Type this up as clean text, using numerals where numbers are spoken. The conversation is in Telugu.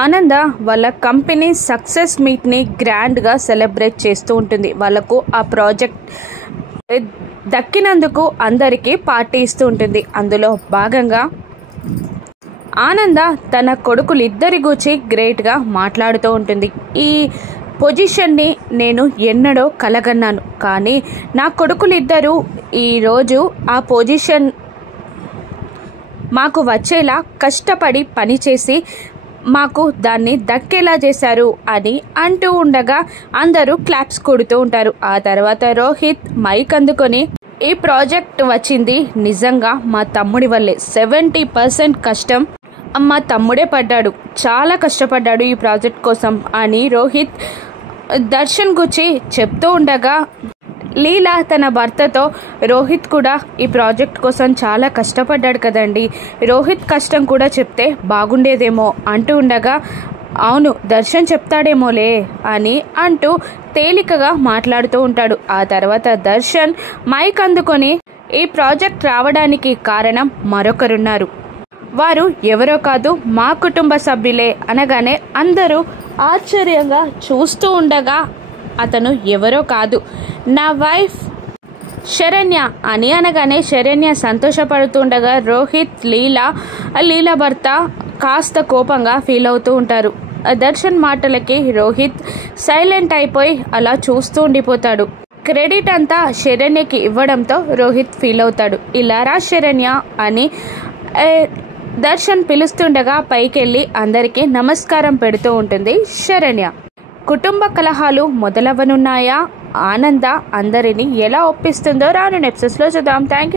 ఆనంద వాళ్ళ కంపెనీ సక్సెస్ మీట్ని గ్రాండ్గా సెలబ్రేట్ చేస్తూ ఉంటుంది. వాళ్ళకు ఆ ప్రాజెక్ట్ దక్కినందుకు అందరికీ పార్టీ ఇస్తూ ఉంటుంది. అందులో భాగంగా ఆనంద తన కొడుకులిద్దరి గురించి గ్రేట్గా మాట్లాడుతూ ఉంటుంది. ఈ పొజిషన్ని నేను ఎన్నడో కలగన్నాను, కానీ నా కొడుకులిద్దరూ ఈరోజు ఆ పొజిషన్ మాకు వచ్చేలా కష్టపడి పనిచేసి మాకు దాన్ని దక్కేలా చేశారు అని అంటూ ఉండగా అందరూ క్లాప్స్ కొడుతూ ఉంటారు. ఆ తర్వాత రోహిత్ మైక్ అందుకొని, ఈ ప్రాజెక్ట్ వచ్చింది నిజంగా మా తమ్ముడి వల్లే. 70% కష్టం మా తమ్ముడే పడ్డాడు, చాలా కష్టపడ్డాడు ఈ ప్రాజెక్ట్ కోసం అని రోహిత్ దర్శన్ గురించి చెప్తూ ఉండగా లీలా తన భర్తతో, రోహిత్ కూడా ఈ ప్రాజెక్ట్ కోసం చాలా కష్టపడ్డాడు కదండి, రోహిత్ కష్టం కూడా చెప్తే బాగుండేదేమో అంటూ ఉండగా, అవును దర్శన్ చెప్తాడేమోలే అని అంటూ తేలికగా మాట్లాడుతూ ఉంటాడు. ఆ తర్వాత దర్శన్ మైక్ అందుకొని, ఈ ప్రాజెక్ట్ రావడానికి కారణం మరొకరున్నారు, వారు ఎవరో కాదు మా కుటుంబ సభ్యులే అనగానే అందరూ ఆశ్చర్యంగా చూస్తూ ఉండగా, అతను ఎవరో కాదు నా వైఫ్ శరణ్య అని అనగానే శరణ్య సంతోషపడుతుండగా రోహిత్ లీలా భర్త కాస్త కోపంగా ఫీల్ అవుతూ ఉంటారు. దర్శన్ మాటలకి రోహిత్ సైలెంట్ అయిపోయి అలా చూస్తూ ఉండిపోతాడు. క్రెడిట్ అంతా శరణ్యకి ఇవ్వడంతో రోహిత్ ఫీల్ అవుతాడు. ఇలా రా శరణ్య అని దర్శన్ పిలుస్తుండగా పైకెళ్ళి అందరికీ నమస్కారం పెడుతూ ఉంటుంది శరణ్య. కుటుంబ కలహాలు మొదలవనున్నాయా? ఆనంద అందరినీ ఎలా ఒప్పిస్తుందో రాను ఎపిసోడ్స్లో చూద్దాం. Thank you.